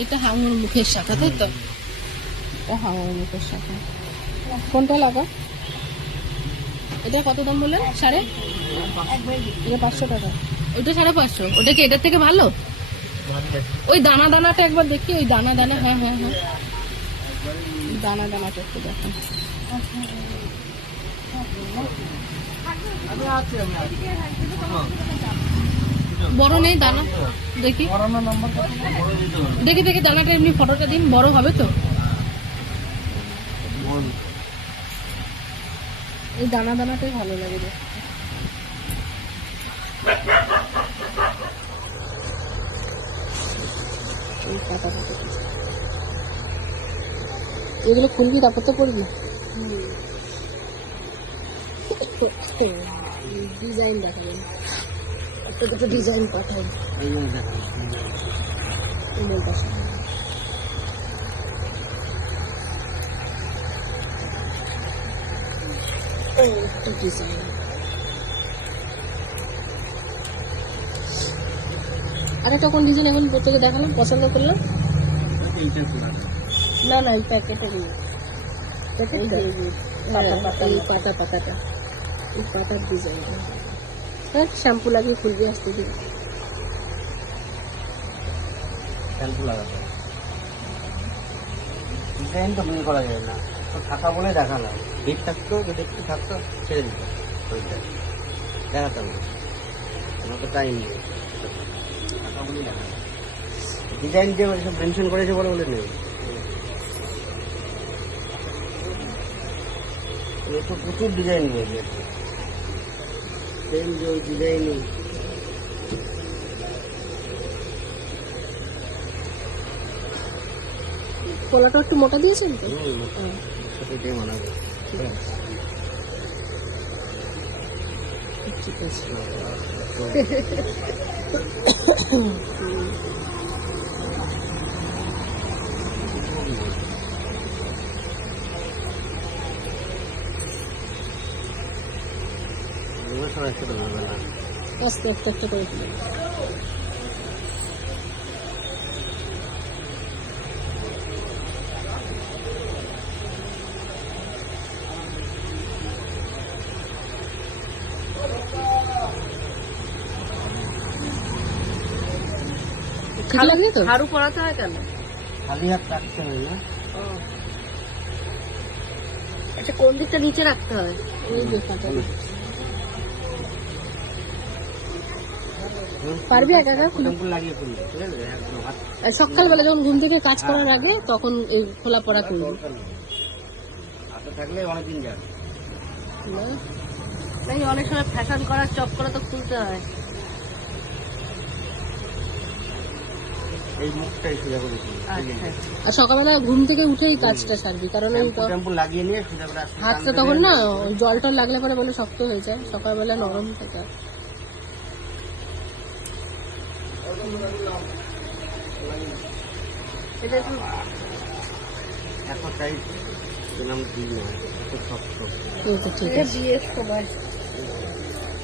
এটা হাঙর মুখের শাখা, তাই তো? এটা হাঙর মুখের শাখা। কোনটা লাগা? এটা কত দাম বললেন? সাড়ে? এটা পাঁচশো টাকা। ওইটা সাড়ে পাঁচশো। ওটা কি এটার থেকে ভালো? ওই দানা দানাটা একবার দেখি, ওই দানা দানা হ্যাঁ হ্যাঁ হ্যাঁ। দানা দানাটা একটু দেখেন বড় নেই, দানা। দেখি। দেখি দেখি, দানাটা এমনি ফটোটা দিন, বড় হবে তো। এই দানা দানাটাই ভালো লাগে। এগুলো খুলবি তারপর তো পড়বি? ডিজাইন দেখাবেন। একটা দুটো ডিজাইন পাঠাই ইমেলটার সাথে একটা ডিজাইন আরেকটা কোন ডিজাইন এখন প্রত্যেকে দেখালাম পছন্দ করলাম? না না এই প্যাকেটের এই পাতা পাতাটা। এই পাতার ডিজাইন হ্যাঁ শ্যাম্পু লাগিয়ে খুলবি আসতে দিবি শ্যাম্পু লাগাতে ডিজাইন তো বিয়ে করা যায় না। থাকা বলে দেখালাম ভিড় থাকতো যদি একটু থাকতো, ছেড়ে দিত। ওইটা। দেখাতাম না আমার তো টাইম নেই। থাকা বলেই দেখালাম ডিজাইন যে সব মেনশন করেছে বলে বলে নেই। তো প্রচুর ডিজাইন রয়েছে। সেম যে ওই দিলেনি কলাটা একটু মোটা। দিয়েছেন তো হয় ঠিক আছে। এগুলো সব একসাথে না। আস্তে একটা করে পড়াতে হয় কেন? খালি হাত রাখতে হবে না? আচ্ছা কোন দিকটা নিচে রাখতে হয়? ওই দেখাটা পারবি একা একা সকালবেলা যখন ঘুম থেকে কাজ করার আগে তখন এই খোলা পড়া করবি। থাকলে অনেকদিন যাবে। না? অনেক সময় ফ্যাশন করার চক করে তো খুলতে হয়। এই মুখটাই সোজা করে আচ্ছা। আর সকালবেলা ঘুম থেকে উঠেই কাজটা সারবি কারণ ওই শ্যাম্পু লাগিয়ে নিয়ে সোজা করে হাতটা তখন না ওই জল টল লাগলে পরে বলে শক্ত হয়ে যায়। সকালবেলা নরম থাকে এটা একটু এত টাইট দিলাম দিই না এত শক্ত এই তো ঠিক এটা আছে বিয়ের সময়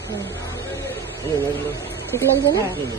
হুম। এই এগুলো ঠিক লাগছে না এই নে।